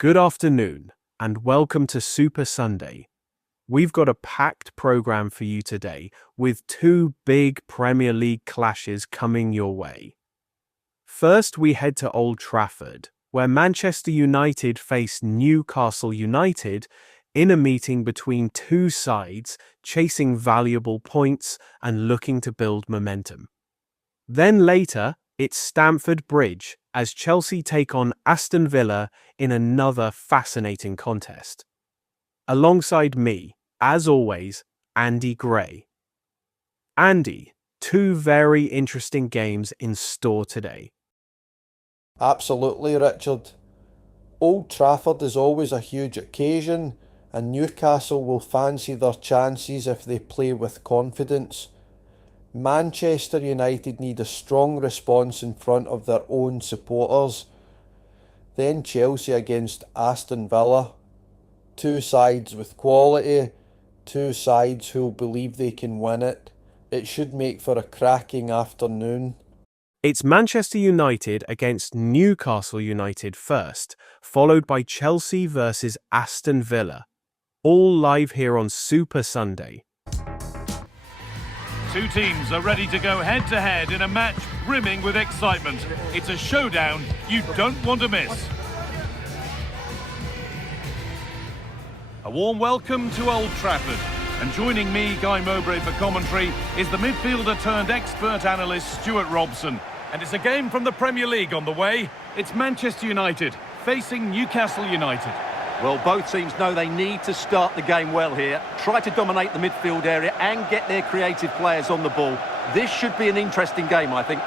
Good afternoon, and welcome to Super Sunday. We've got a packed programme for you today, with two big Premier League clashes coming your way. First, we head to Old Trafford, where Manchester United face Newcastle United in a meeting between two sides chasing valuable points and looking to build momentum. Then later, it's Stamford Bridge as Chelsea take on Aston Villa in another fascinating contest. Alongside me, as always, Andy Gray. Andy, two very interesting games in store today. Absolutely, Richard. Old Trafford is always a huge occasion, and Newcastle will fancy their chances if they play with confidence. Manchester United need a strong response in front of their own supporters. Then Chelsea against Aston Villa. Two sides with quality, two sides who believe they can win it. It should make for a cracking afternoon. It's Manchester United against Newcastle United first, followed by Chelsea versus Aston Villa. All live here on Super Sunday. Two teams are ready to go head-to-head in a match brimming with excitement. It's a showdown you don't want to miss. A warm welcome to Old Trafford. And joining me, Guy Mowbray, for commentary is the midfielder-turned-expert analyst Stuart Robson. And it's a game from the Premier League on the way. It's Manchester United facing Newcastle United. Well, both teams know they need to start the game well here. Try to dominate the midfield area and get their creative players on the ball. This should be an interesting game, I think.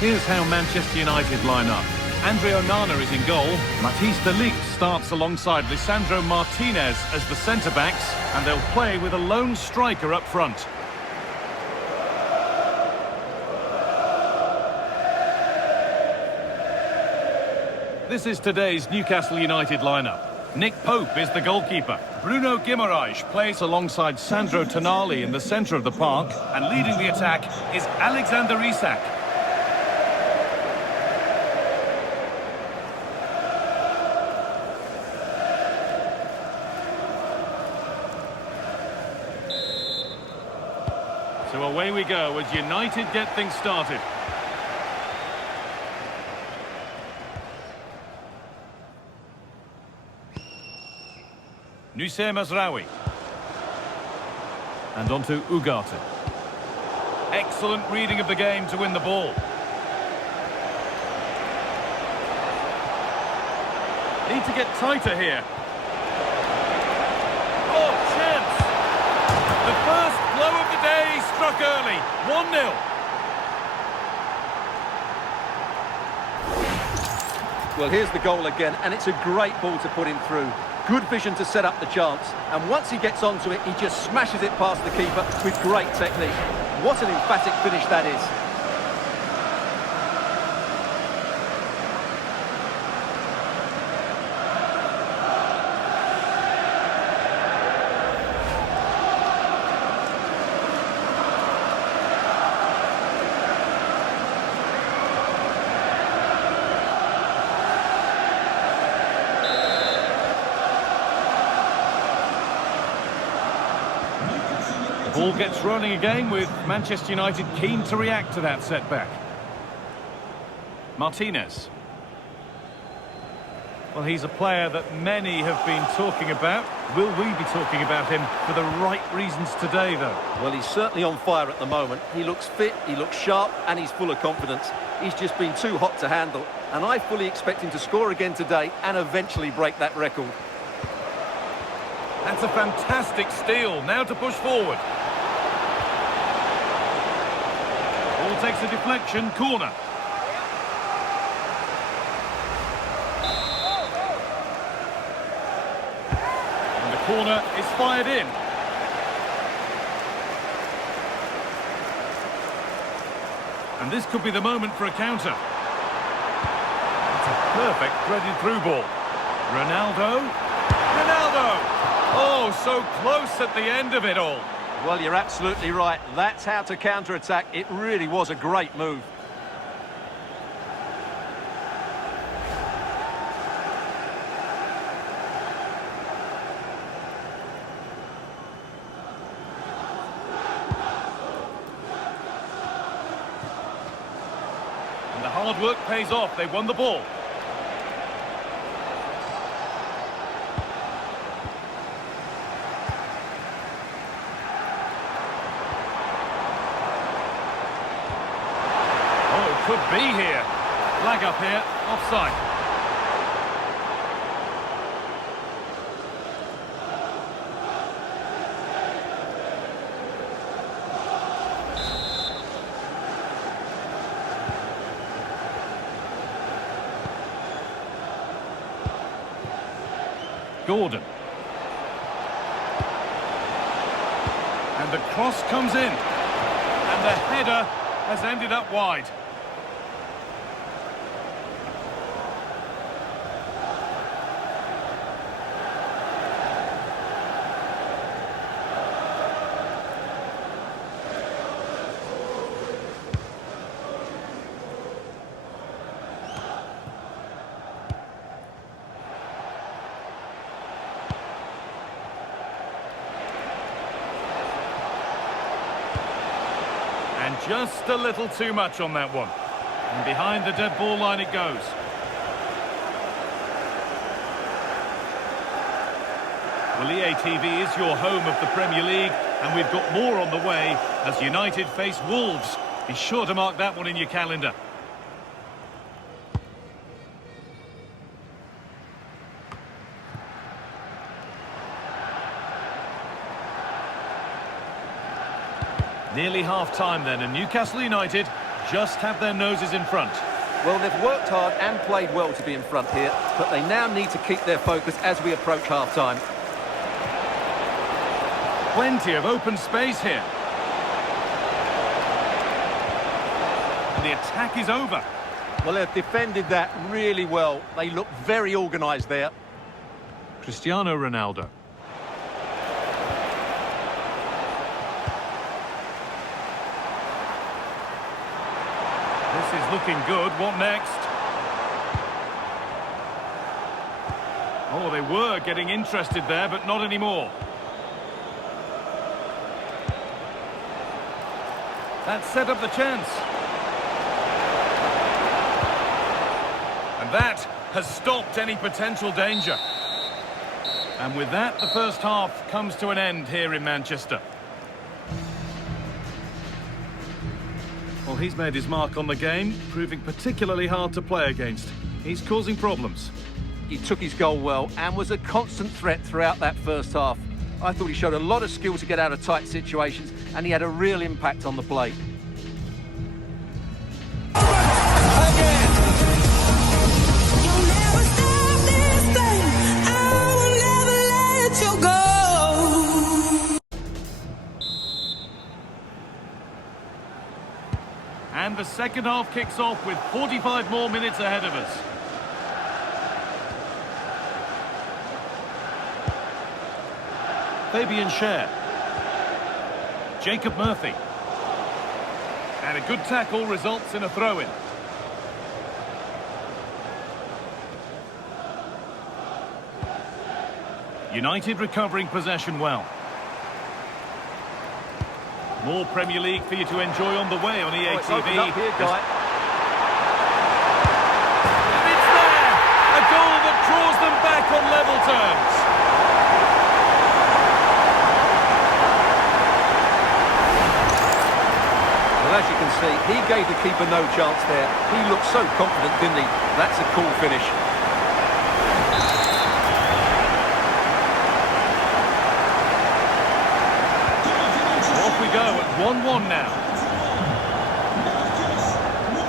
Here's how Manchester United line up. Andre Onana is in goal. Matthijs de Ligt starts alongside Lisandro Martinez as the centre-backs, and they'll play with a lone striker up front. This is today's Newcastle United lineup. Nick Pope is the goalkeeper. Bruno Guimaraes plays alongside Sandro Tonali in the centre of the park, and leading the attack is Alexander Isak. So away we go as United get things started. Noussair Mazraoui. And on to Ugarte. Excellent reading of the game to win the ball. Need to get tighter here. Oh, chance! The first blow of the day struck early. 1-0. Well, here's the goal again, and it's a great ball to put him through. Good vision to set up the chance, and once he gets onto it, he just smashes it past the keeper with great technique. What an emphatic finish that is. Ball gets rolling again with Manchester United keen to react to that setback. Martinez. Well, he's a player that many have been talking about. Will we be talking about him for the right reasons today, though? Well, he's certainly on fire at the moment. He looks fit, he looks sharp, and he's full of confidence. He's just been too hot to handle, and I fully expect him to score again today and eventually break that record. That's a fantastic steal. Now to push forward. Ball takes a deflection, corner. And the corner is fired in. And this could be the moment for a counter. It's a perfect threaded through ball. Ronaldo. Oh, so close at the end of it all. Well, you're absolutely right. That's how to counter-attack. It really was a great move. And the hard work pays off. They won the ball. Could be here. Flag up here, offside. Gordon. And the cross comes in. And the header has ended up wide. And just a little too much on that one. And behind the dead ball line it goes. Well, EA TV is your home of the Premier League, and we've got more on the way as United face Wolves. Be sure to mark that one in your calendar. Nearly half-time then, and Newcastle United just have their noses in front. Well, they've worked hard and played well to be in front here, but they now need to keep their focus as we approach half-time. Plenty of open space here. And the attack is over. Well, they've defended that really well. They look very organised there. Cristiano Ronaldo. This is looking good. What next? Oh, they were getting interested there, but not anymore. That set up the chance. And that has stopped any potential danger. And with that, the first half comes to an end here in Manchester. Well, he's made his mark on the game, proving particularly hard to play against. He's causing problems. He took his goal well and was a constant threat throughout that first half. I thought he showed a lot of skill to get out of tight situations, and he had a real impact on the play. And the second half kicks off with 45 more minutes ahead of us. Fabian Schär. Jacob Murphy. And a good tackle results in a throw-in. United recovering possession well. More Premier League for you to enjoy on the way on EA TV. Up here, Guy. And it's there! A goal that draws see, he gave the keeper no chance there. He looked so confident, didn't he? That's a cool finish. Off we go at 1-1 now.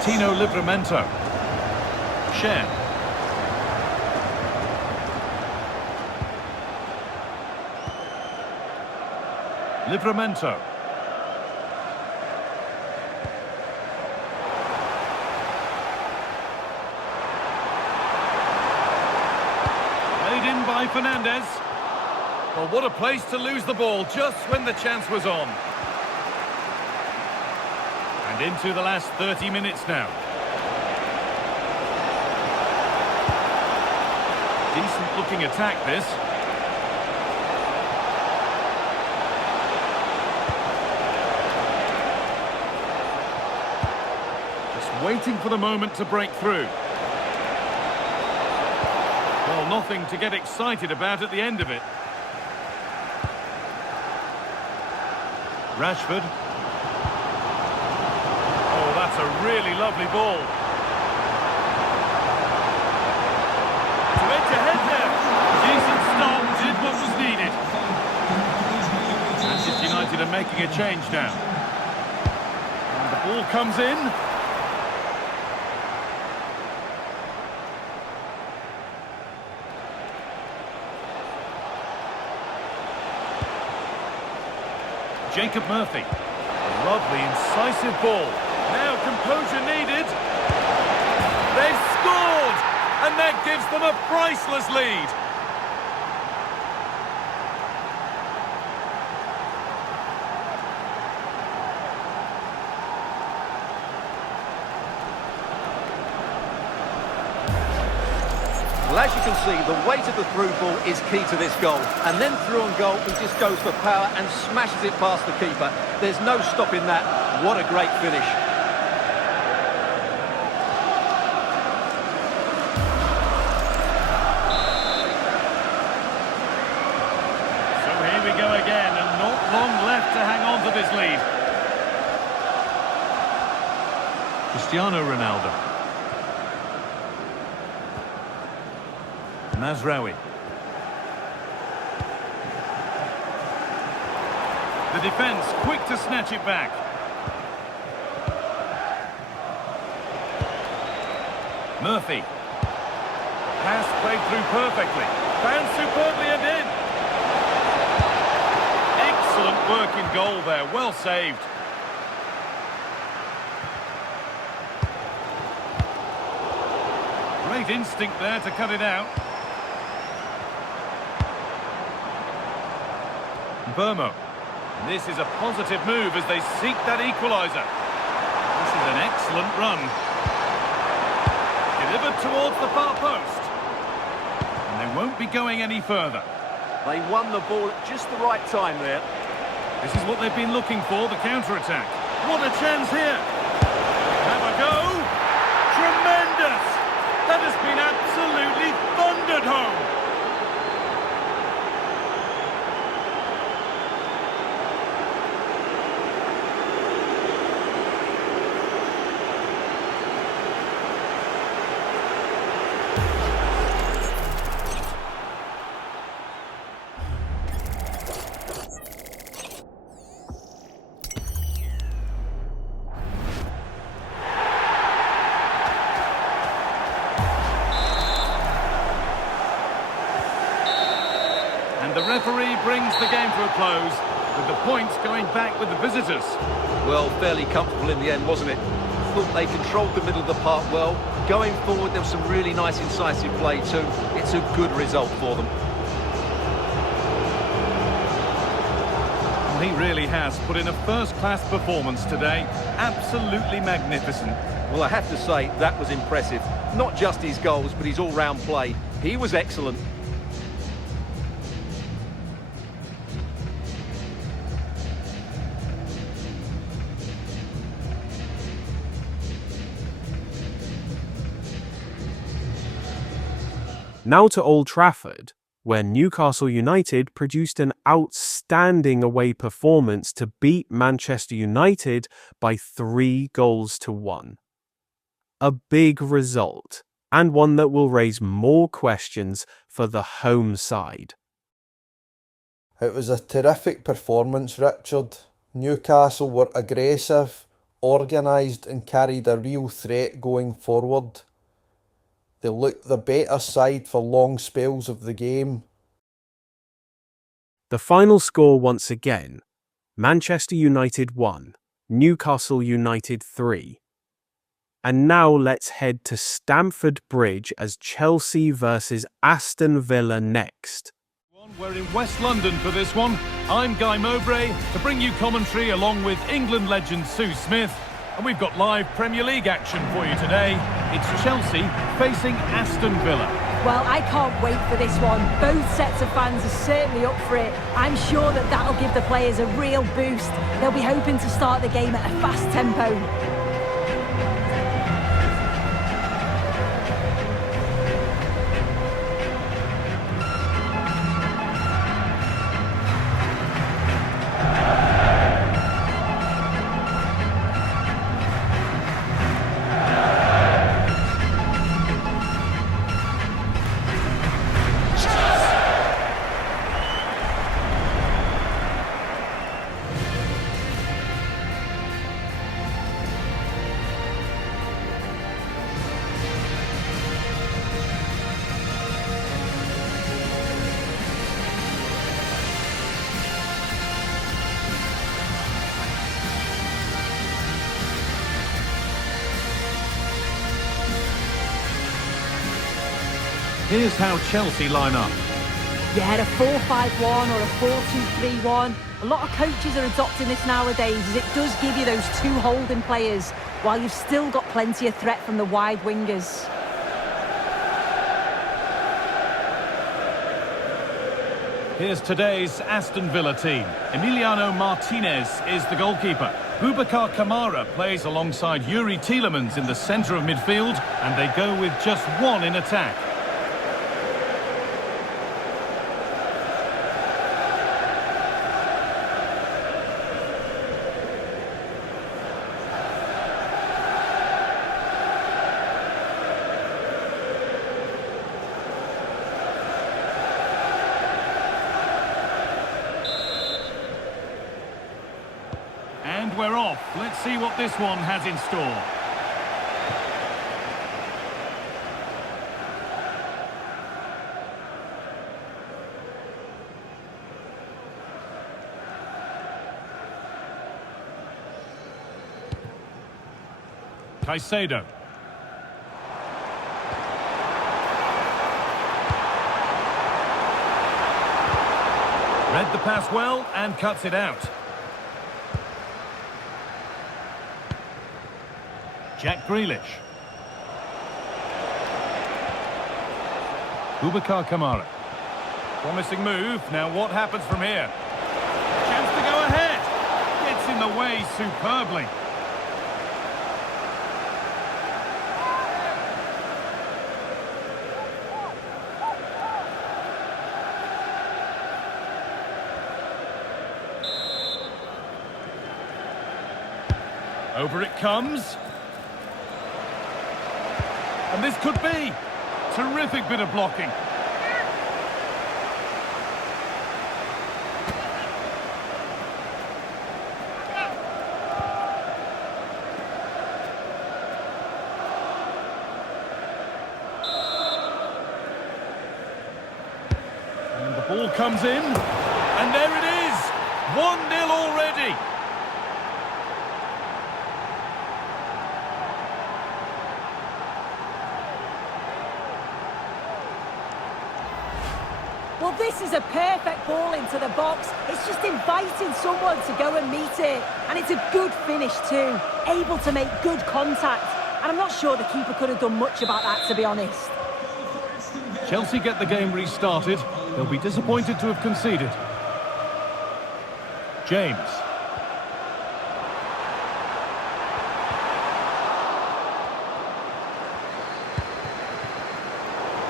Tino Livramento. Shen. Livramento. Played in by Fernandez. Well, what a place to lose the ball just when the chance was on. And into the last 30 minutes now. Decent looking attack, this. Waiting for the moment to break through. Well, nothing to get excited about at the end of it. Rashford. Oh, that's a really lovely ball. To edge ahead there. Decent start, did what was needed. Manchester United are making a change now. And the ball comes in. Jacob Murphy. Lovely, incisive ball. Now composure needed. They've scored! And that gives them a priceless lead. Well, as you can see, the weight of the through ball is key to this goal. And then through on goal, he just goes for power and smashes it past the keeper. There's no stopping that. What a great finish. So here we go again, and not long left to hang on to this lead. Cristiano Ronaldo. Mazraoui. The defence quick to snatch it back. Murphy. Pass played through perfectly. Found superbly and in. Excellent work in goal there. Well saved. Great instinct there to cut it out. Burmo. This is a positive move as they seek that equaliser. This is an excellent run. Delivered towards the far post. And they won't be going any further. They won the ball at just the right time there. This is what they've been looking for, the counter-attack. What a chance here. Have a go. Tremendous. That has been absolutely thundered home. And the referee brings the game to a close, with the points going back with the visitors. Well, fairly comfortable in the end, wasn't it? Thought they controlled the middle of the park well. Going forward, there was some really nice incisive play too. It's a good result for them. He really has put in a first-class performance today. Absolutely magnificent. Well, I have to say, that was impressive. Not just his goals, but his all-round play. He was excellent. Now to Old Trafford, where Newcastle United produced an outstanding away performance to beat Manchester United by 3-1. A big result, and one that will raise more questions for the home side. It was a terrific performance, Richard. Newcastle were aggressive, organised and carried a real threat going forward. They looked the better side for long spells of the game. The final score once again, Manchester United 1, Newcastle United 3. And now let's head to Stamford Bridge as Chelsea versus Aston Villa next. We're in West London for this one. I'm Guy Mowbray to bring you commentary along with England legend Sue Smith. And we've got live Premier League action for you today. It's Chelsea facing Aston Villa. Well, I can't wait for this one. Both sets of fans are certainly up for it. I'm sure that that'll give the players a real boost. They'll be hoping to start the game at a fast tempo. Here's how Chelsea line up. Yeah, a 4-5-1 or a 4-2-3-1. A lot of coaches are adopting this nowadays as it does give you those two holding players while you've still got plenty of threat from the wide wingers. Here's today's Aston Villa team. Emiliano Martinez is the goalkeeper. Boubacar Kamara plays alongside Yuri Tielemans in the centre of midfield, and they go with just one in attack. And we're off. Let's see what this one has in store. Caicedo. Read the pass well and cuts it out. Jack Grealish. Boubacar Kamara. Promising move. Now what happens from here? Chance to go ahead. Gets in the way superbly. Over it comes. And this could be. Terrific bit of blocking. And the ball comes in. And there it is. 1-0 already. Well, this is a perfect ball into the box. It's just inviting someone to go and meet it. And it's a good finish too. Able to make good contact. And I'm not sure the keeper could have done much about that, to be honest. Chelsea get the game restarted. They'll be disappointed to have conceded. James.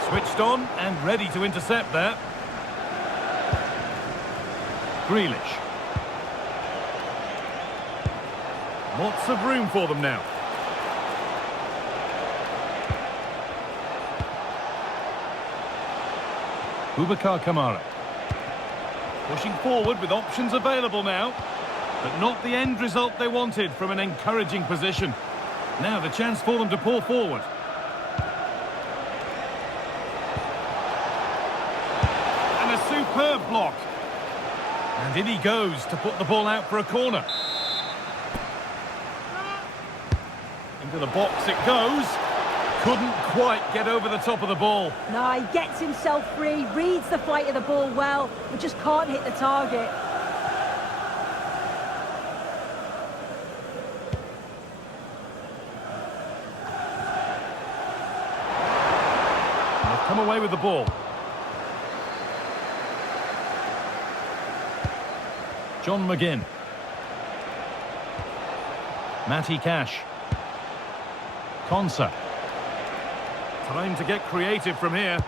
Switched on and ready to intercept there. Grealish. Lots of room for them now. Boubacar Kamara. Pushing forward with options available now. But not the end result they wanted from an encouraging position. Now the chance for them to pour forward. And a superb block. And in he goes to put the ball out for a corner. Into the box it goes. Couldn't quite get over the top of the ball. No, he gets himself free, reads the flight of the ball well, but just can't hit the target. And they've come away with the ball. John McGinn. Matty Cash. Konsa. Time to get creative from here.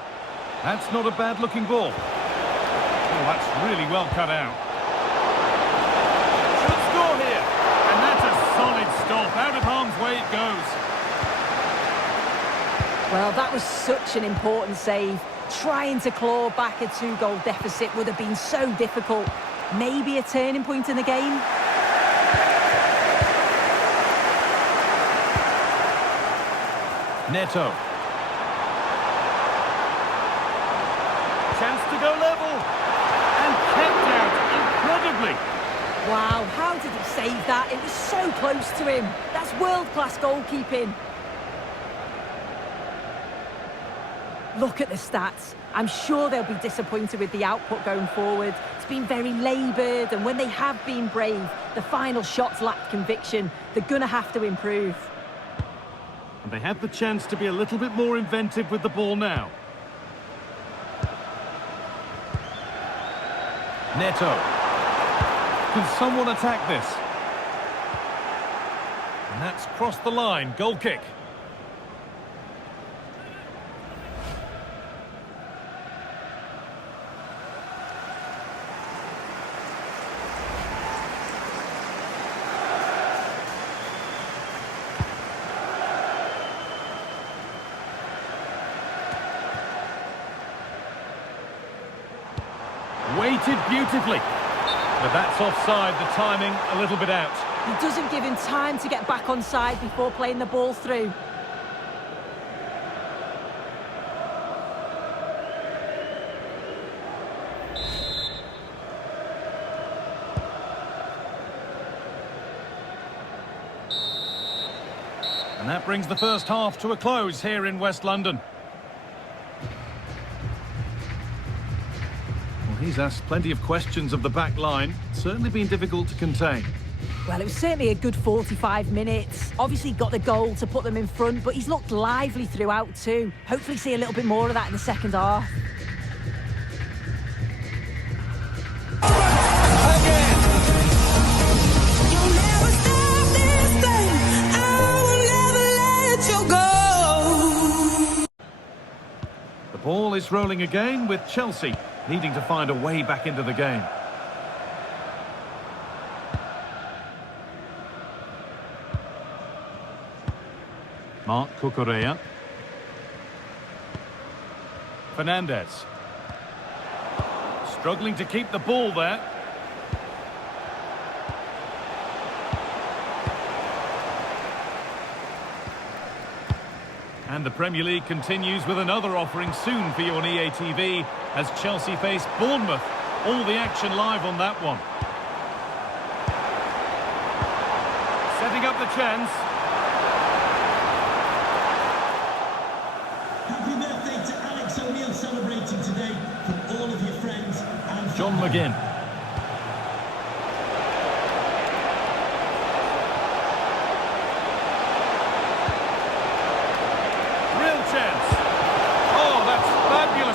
That's not a bad-looking ball. Oh, that's really well cut out. Should score here. And that's a solid stop. Out of harm's way it goes. Well, that was such an important save. Trying to claw back a 2-goal deficit would have been so difficult. Maybe a turning point in the game. Neto. Chance to go level. And kept out incredibly. Wow, how did he save that? It was so close to him. That's world-class goalkeeping. Look at the stats. I'm sure they'll be disappointed with the output going forward. It's been very laboured, and when they have been brave, the final shots lacked conviction. They're going to have to improve. And they had the chance to be a little bit more inventive with the ball now. Neto. Can someone attack this? And that's crossed the line. Goal kick. Weighted beautifully. But that's offside, the timing a little bit out. He doesn't give him time to get back on side before playing the ball through. And that brings the first half to a close here in West London. He's asked plenty of questions of the back line. Certainly been difficult to contain. Well, it was certainly a good 45 minutes. Obviously got the goal to put them in front, but he's looked lively throughout too. Hopefully see a little bit more of that in the second half. The ball is rolling again with Chelsea needing to find a way back into the game. Mark Cucurella. Fernandez. Struggling to keep the ball there. And the Premier League continues with another offering soon for you on EA TV as Chelsea face Bournemouth. All the action live on that one. Setting up the chance. Happy birthday to Alex O'Neill celebrating today from all of your friends and John McGinn.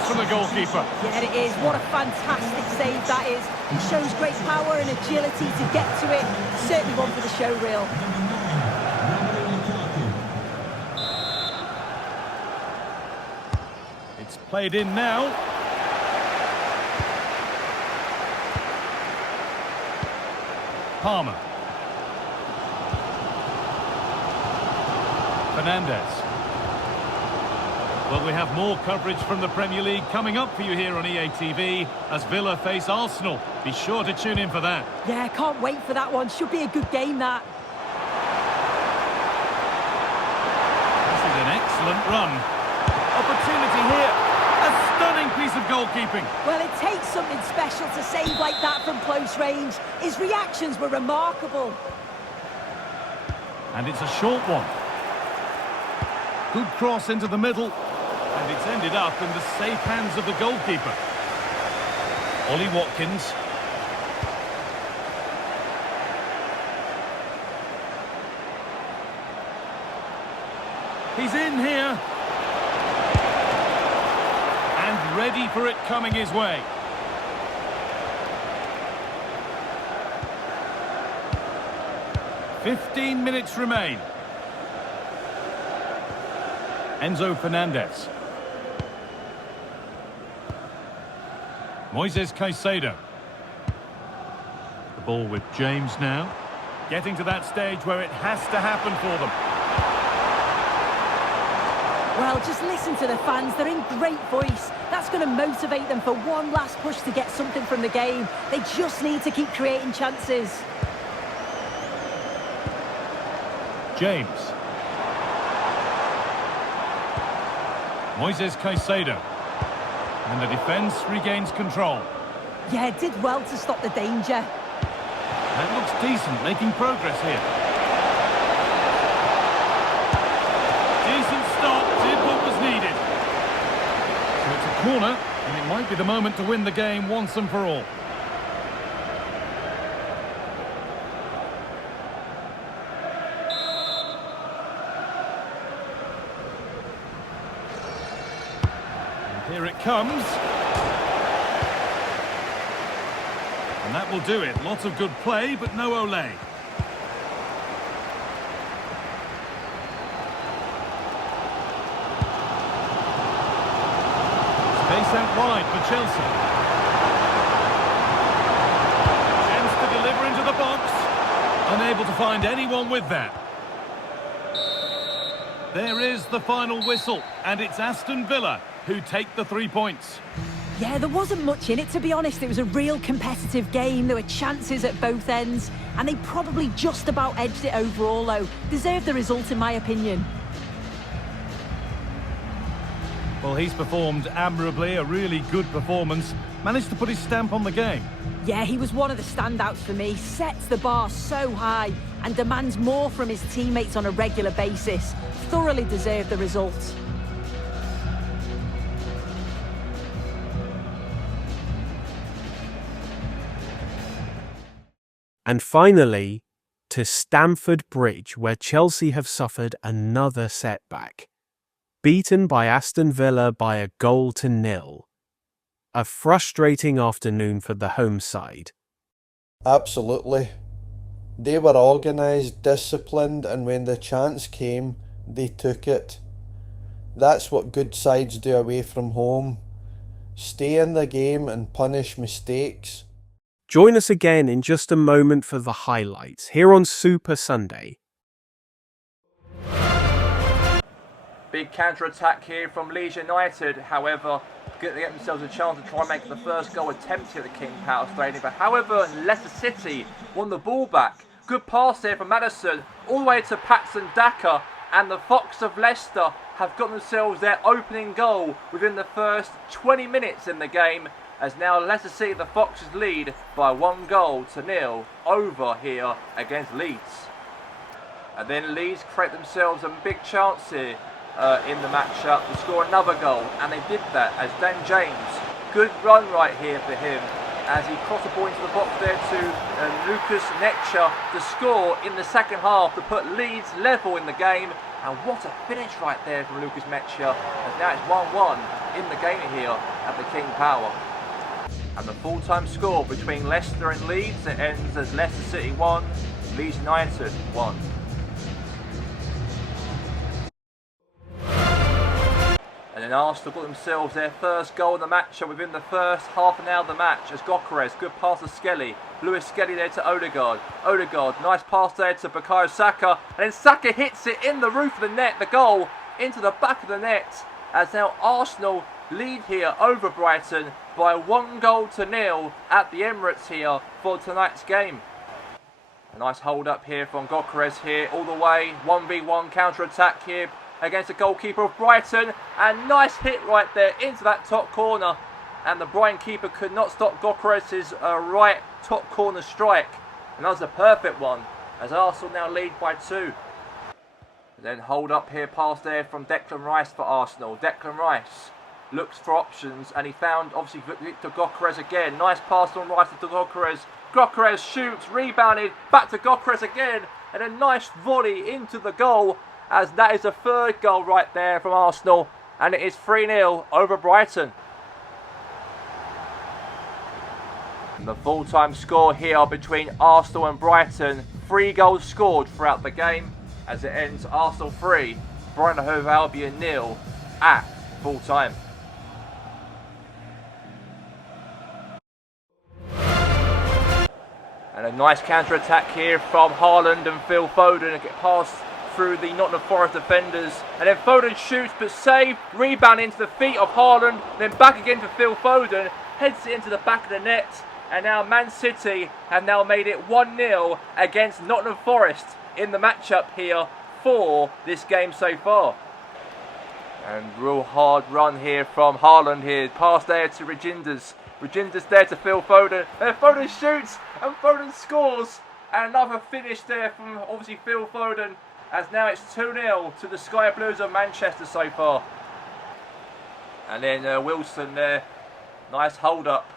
From the goalkeeper. Yeah, it is. What a fantastic save that is. It shows great power and agility to get to it. Certainly one for the show reel. It's played in now. Palmer. Fernandes. Well, we have more coverage from the Premier League coming up for you here on EA TV as Villa face Arsenal. Be sure to tune in for that. Yeah, can't wait for that one. Should be a good game, that. This is an excellent run. Opportunity here. A stunning piece of goalkeeping. Well, it takes something special to save like that from close range. His reactions were remarkable. And it's a short one. Good cross into the middle. And it's ended up in the safe hands of the goalkeeper. Ollie Watkins. He's in here. And ready for it coming his way. "15 minutes remain. Enzo Fernandez. Moises Caicedo. The ball with James now. Getting to that stage where it has to happen for them. Well, just listen to the fans. They're in great voice. That's going to motivate them for one last push to get something from the game. They just need to keep creating chances. James. Moises Caicedo. And the defence regains control. Yeah, did well to stop the danger. That looks decent, making progress here. Decent stop, did what was needed. So it's a corner, and it might be the moment to win the game once and for all. Here it comes. And that will do it. Lots of good play, but no Olé. Space out wide for Chelsea. Chance to deliver into the box. Unable to find anyone with that. There is the final whistle, and it's Aston Villa who take the 3 points. Yeah, there wasn't much in it, to be honest. It was a real competitive game. There were chances at both ends, and they probably just about edged it overall, though. Deserved the result, in my opinion. Well, he's performed admirably, a really good performance. Managed to put his stamp on the game. Yeah, he was one of the standouts for me. Sets the bar so high and demands more from his teammates on a regular basis. Thoroughly deserved the result. And finally, to Stamford Bridge, where Chelsea have suffered another setback. Beaten by Aston Villa by 1-0. A frustrating afternoon for the home side. Absolutely. They were organised, disciplined, and when the chance came, they took it. That's what good sides do away from home. Stay in the game and punish mistakes. Join us again in just a moment for the highlights here on Super Sunday. Big counter-attack here from Leeds United. However, they get themselves a chance to try and make the first goal attempt here at the King Power Stadium. But however, Leicester City won the ball back. Good pass here from Maddison all the way to Patson Daka. And the Fox of Leicester have got themselves their opening goal within the first 20 minutes in the game. As now Leicester City, the Foxes lead by 1-0 over here against Leeds. And then Leeds create themselves a big chance here in the matchup to score another goal. And they did that as Dan James, good run right here for him, as he crossed the ball into the box there to Lucas Netcher to score in the second half to put Leeds level in the game. And what a finish right there from Lucas Netcher, as now it's 1-1 in the game here at the King Power. And the full-time score between Leicester and Leeds, it ends as Leicester City 1, Leeds United 1. And then Arsenal got themselves their first goal in the match within the first half an hour of the match as Gyökeres, good pass to Skelly. Lewis Skelly there to Odegaard. Odegaard, nice pass there to Bukayo Saka. And then Saka hits it in the roof of the net, the goal, into the back of the net. As now Arsenal lead here over Brighton by 1-0 at the Emirates here for tonight's game. A nice hold up here from Gyökeres here all the way. 1v1 counter-attack here against the goalkeeper of Brighton, and nice hit right there into that top corner, and the Brighton keeper could not stop Gyökeres' right top corner strike, and that was a perfect one as Arsenal now lead by 2. Then hold up here, pass there from Declan Rice for Arsenal. Declan Rice looks for options and he found obviously Victor Gyökeres again. Nice pass on Rice to Gyökeres. Gyökeres shoots, rebounded, back to Gyökeres again, and a nice volley into the goal, as that is the 3rd goal right there from Arsenal, and it is 3-0 over Brighton. And the full-time score here between Arsenal and Brighton, 3 goals scored throughout the game, as it ends Arsenal 3, Brighton Hove Albion 0 at full-time. And a nice counter-attack here from Haaland and Phil Foden, and get past through the Nottingham Forest defenders, and then Foden shoots but saved, rebound into the feet of Haaland, then back again for Phil Foden, heads it into the back of the net, and now Man City have now made it 1-0 against Nottingham Forest in the matchup here for this game so far. And real hard run here from Haaland here, pass there to Reginders there to Phil Foden, and Foden shoots and Foden scores, and another finish there from obviously Phil Foden, as now it's 2-0 to the Sky Blues of Manchester so far. And then Wilson there, nice hold up.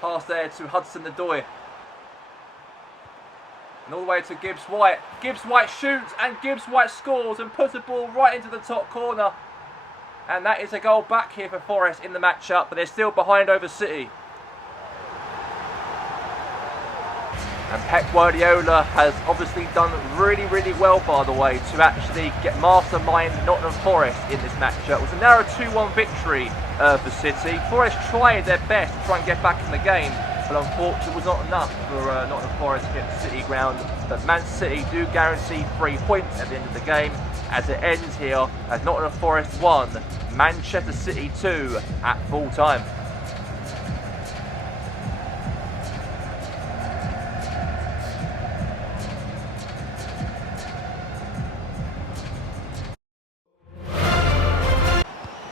Pass there to Hudson-Odoi. And all the way to Gibbs White. Gibbs White shoots and Gibbs White scores and puts the ball right into the top corner. And that is a goal back here for Forest in the matchup, but they're still behind over City. And Pep Guardiola has obviously done really, really well, by the way, to actually get mastermind Nottingham Forest in this matchup. It was a narrow 2-1 victory for City. Forest tried their best to try and get back in the game, but unfortunately it was not enough for Nottingham Forest to get the City ground. But Man City do guarantee 3 points at the end of the game, as it ends here as Nottingham Forest 1, Manchester City 2 at full time.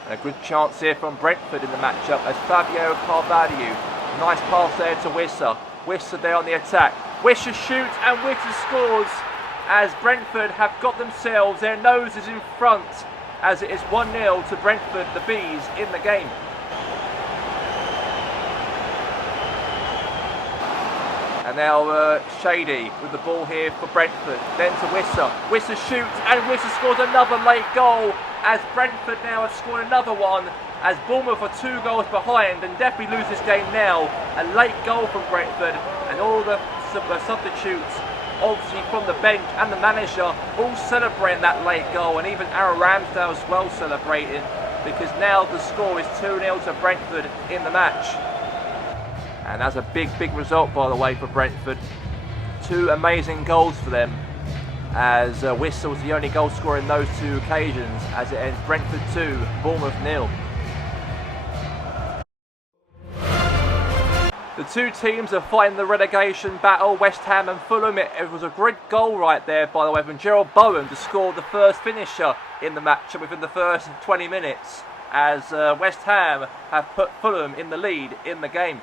A good chance here from Brentford in the matchup as Fabio Carvalho. Nice pass there to Wissa. Wissa there on the attack. Wissa shoots and Wissa scores as Brentford have got themselves their noses in front, as it is 1-0 to Brentford, the Bees, in the game. And now Shady with the ball here for Brentford. Then to Wissa. Wissa shoots and Wissa scores another late goal, as Brentford now have scored another one, as Bournemouth are 2 goals behind and definitely lose this game now. A late goal from Brentford, and all the substitutes, obviously from the bench and the manager, all celebrating that late goal, and even Aaron Ramsdale as well celebrating, because now the score is 2-0 to Brentford in the match. And that's a big, big result, by the way, for Brentford. 2 amazing goals for them, as Whistle was the only goal scorer in those 2 occasions, as it ends Brentford 2, Bournemouth 0. The 2 teams are fighting the relegation battle, West Ham and Fulham. It was a great goal right there, by the way, from Gerald Bowen to score the first finisher in the match within the first 20 minutes, as West Ham have put Fulham in the lead in the game.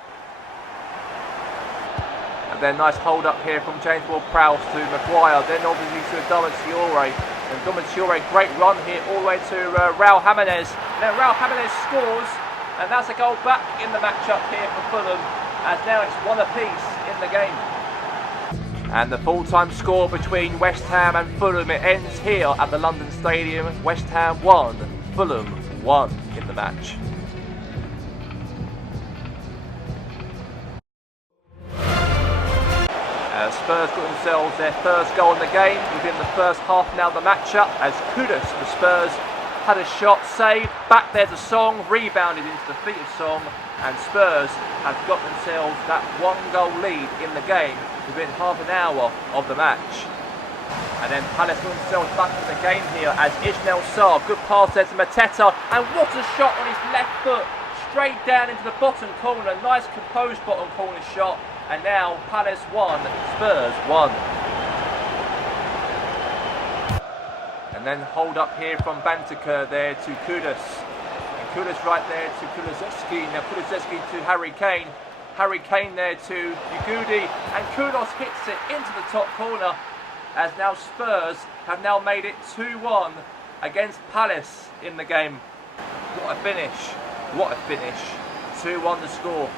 And then nice hold up here from James Ward-Prowse to Maguire, then obviously to Adama Traoré. And Adama Traoré, great run here all the way to Raul Jimenez. And then Raul Jimenez scores, and that's a goal back in the matchup here for Fulham, as now it's 1 apiece in the game. And the full-time score between West Ham and Fulham, it ends here at the London Stadium. West Ham 1, Fulham 1 in the match. Spurs got themselves their first goal in the game within the first half an hour of the matchup, as Kudus for Spurs had a shot saved, back there to Song, rebounded into the feet of Song, and Spurs have got themselves that 1-goal lead in the game within half an hour of the match. And then Palace got themselves back in the game here as Ismail Sarr, good pass there to Mateta, and what a shot on his left foot, straight down into the bottom corner, nice composed bottom corner shot, and now Palace 1, Spurs 1. And then hold up here from Bantaker there to Kudus. And Kudus right there to Kulusevski. Now Kulusevski to Harry Kane. Harry Kane there to Yugudi. And Kudus hits it into the top corner as now Spurs have now made it 2-1 against Palace in the game. What a finish. What a finish. 2-1 the score.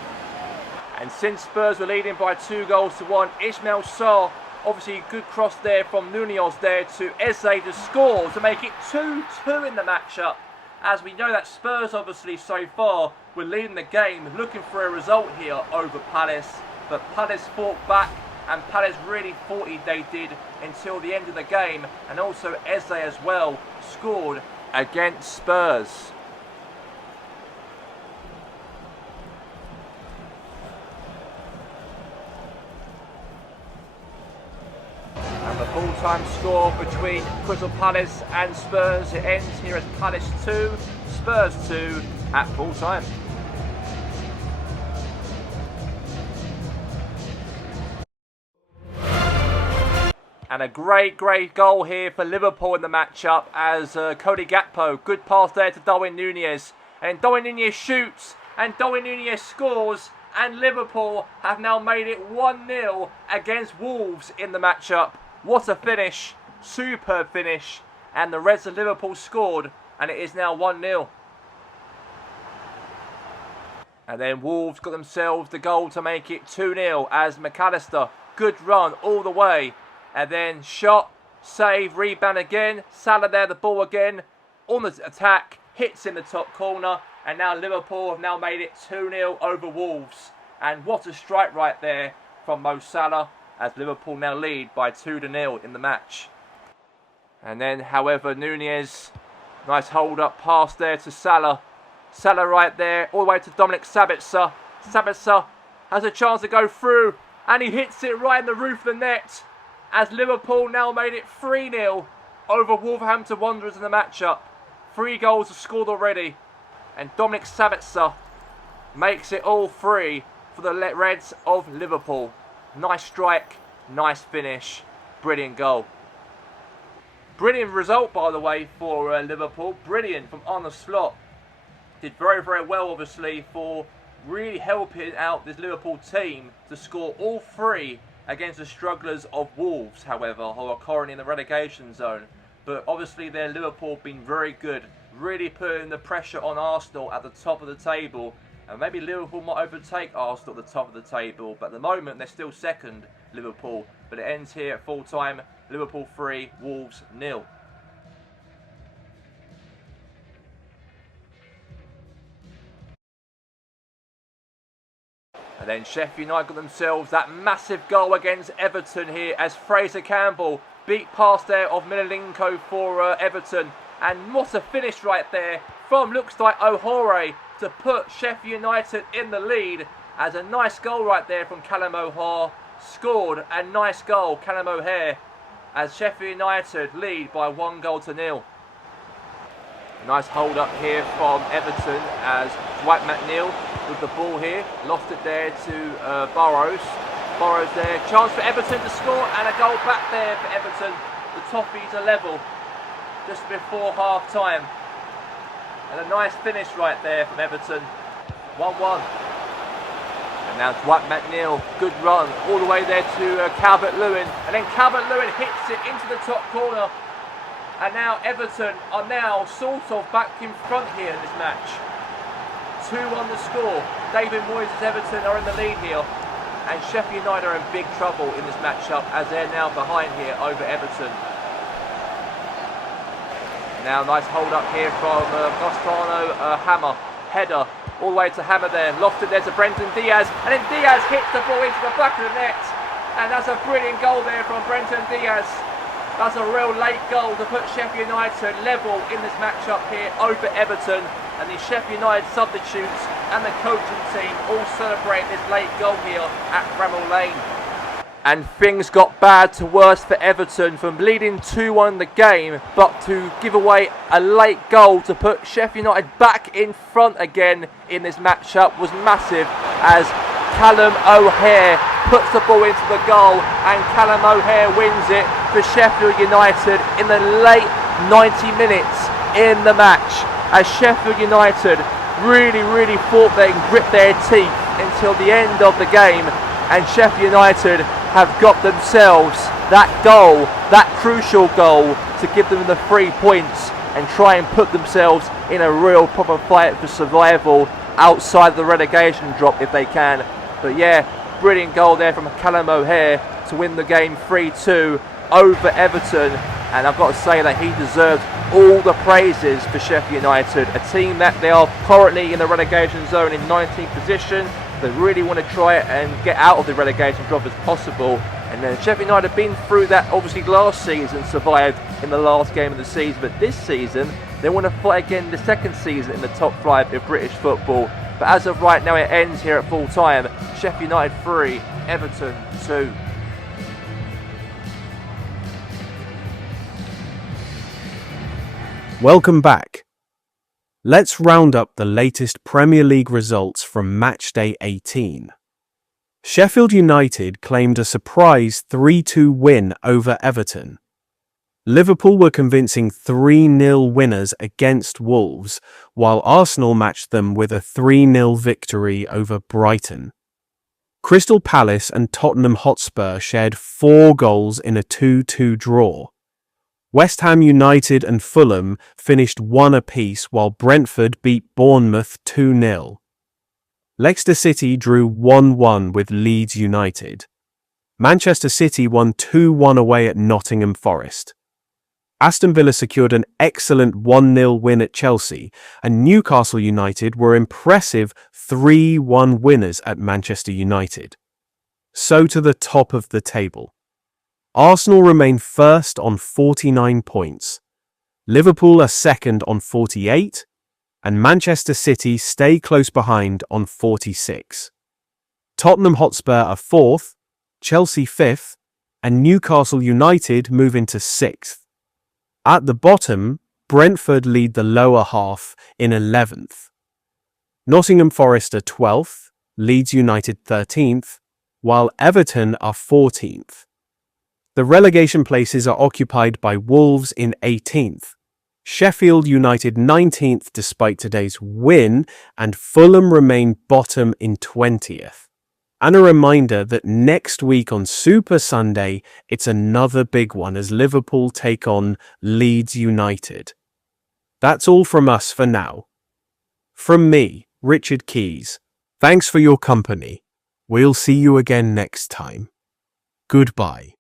And since Spurs were leading by 2-1, Ismail Sarr, obviously a good cross there from Nunez there to Eze to score to make it 2-2 in the matchup. As we know that Spurs obviously so far were leading the game, looking for a result here over Palace. But Palace fought back, and Palace really thought they did until the end of the game. And also Eze as well scored against Spurs. And the full-time score between Crystal Palace and Spurs, it ends here as Palace 2, Spurs 2 at full-time. And a great goal here for Liverpool in the matchup as Cody Gakpo, good pass there to Darwin Nunez. And Darwin Nunez shoots, and Darwin Nunez scores, and Liverpool have now made it 1-0 against Wolves in the matchup. What a finish, superb finish, and the Reds of Liverpool scored, and it is now 1-0. And then Wolves got themselves the goal to make it 2-0 as McAllister, good run all the way, and then shot, save, rebound again, Salah there, the ball again, on the attack, hits in the top corner, and now Liverpool have now made it 2-0 over Wolves. And what a strike right there from Mo Salah, as Liverpool now lead by 2-0 in the match. And then, however, Nunez, nice hold-up pass there to Salah. Salah right there, all the way to Dominic Sabitzer. Sabitzer has a chance to go through, and he hits it right in the roof of the net, as Liverpool now made it 3-0 over Wolverhampton Wanderers in the matchup. 3 goals are scored already, and Dominic Sabitzer makes it all 3 for the Reds of Liverpool. Nice strike, nice finish, brilliant goal. Brilliant result, by the way, for Liverpool. Brilliant from Arne Slot. Did very well, obviously, for really helping out this Liverpool team to score all 3 against the strugglers of Wolves, however, who are currently in the relegation zone. But obviously their Liverpool have been very good, really putting the pressure on Arsenal at the top of the table. And maybe Liverpool might overtake Arsenal at the top of the table, but at the moment they're still second, Liverpool. But it ends here at full time, Liverpool 3, Wolves 0. And then Sheffield United got themselves that massive goal against Everton here as Fraser Campbell beat past there of Milenko for Everton. And what a finish right there from looks like O'Hare to put Sheffield United in the lead, as a nice goal right there from Callum O'Hare scored. A nice goal, Callum O'Hare, as Sheffield United lead by 1-0. Nice hold up here from Everton as Dwight McNeil with the ball here, lost it there to Burrows. Burrows there, chance for Everton to score, and a goal back there for Everton. The Toffees are level just before half time. And a nice finish right there from Everton. 1-1. And now Dwight McNeil, good run all the way there to Calvert-Lewin. And then Calvert-Lewin hits it into the top corner. And now Everton are now sort of back in front here in this match. 2-1 the score. David Moyes' Everton are in the lead here. And Sheffield United are in big trouble in this matchup as they're now behind here over Everton. Now nice hold up here from Gustavo Hammer. Header all the way to Hammer there. Lofted there to Brenton Diaz. And then Diaz hits the ball into the back of the net. And that's a brilliant goal there from Brenton Diaz. That's a real late goal to put Sheffield United level in this matchup here over Everton. And the Sheffield United substitutes and the coaching team all celebrate this late goal here at Bramall Lane. And things got bad to worse for Everton, from leading 2-1 in the game, but to give away a late goal to put Sheffield United back in front again in this matchup was massive, as Callum O'Hare puts the ball into the goal and Callum O'Hare wins it for Sheffield United in the late 90 minutes in the match, as Sheffield United really fought they can grip their teeth until the end of the game, and Sheffield United have got themselves that goal, that crucial goal, to give them the 3 points and try and put themselves in a real proper fight for survival outside the relegation drop if they can. But yeah, brilliant goal there from Callum O'Hare to win the game 3-2 over Everton, and I've got to say that he deserves all the praises for Sheffield United, a team that they are currently in the relegation zone in 19th position. They really want to try and get out of the relegation drop as possible, and then Sheffield United have been through that obviously last season, survived in the last game of the season, but this season they want to fight again the second season in the top 5 of British football. But as of right now it ends here at full time, Sheffield United 3, Everton 2. Welcome back. Let's round up the latest Premier League results from matchday 18. Sheffield United claimed a surprise 3-2 win over Everton. Liverpool were convincing 3-0 winners against Wolves, while Arsenal matched them with a 3-0 victory over Brighton. Crystal Palace and Tottenham Hotspur shared 4 goals in a 2-2 draw. West Ham United and Fulham finished 1 apiece, while Brentford beat Bournemouth 2-0. Leicester City drew 1-1 with Leeds United. Manchester City won 2-1 away at Nottingham Forest. Aston Villa secured an excellent 1-0 win at Chelsea, and Newcastle United were impressive 3-1 winners at Manchester United. So to the top of the table. Arsenal remain first on 49 points. Liverpool are second on 48, and Manchester City stay close behind on 46. Tottenham Hotspur are fourth, Chelsea fifth, and Newcastle United move into sixth. At the bottom, Brentford lead the lower half in 11th. Nottingham Forest are 12th, Leeds United 13th, while Everton are 14th. The relegation places are occupied by Wolves in 18th, Sheffield United 19th despite today's win, and Fulham remain bottom in 20th. And a reminder that next week on Super Sunday, it's another big one as Liverpool take on Leeds United. That's all from us for now. From me, Richard Keys, thanks for your company. We'll see you again next time. Goodbye.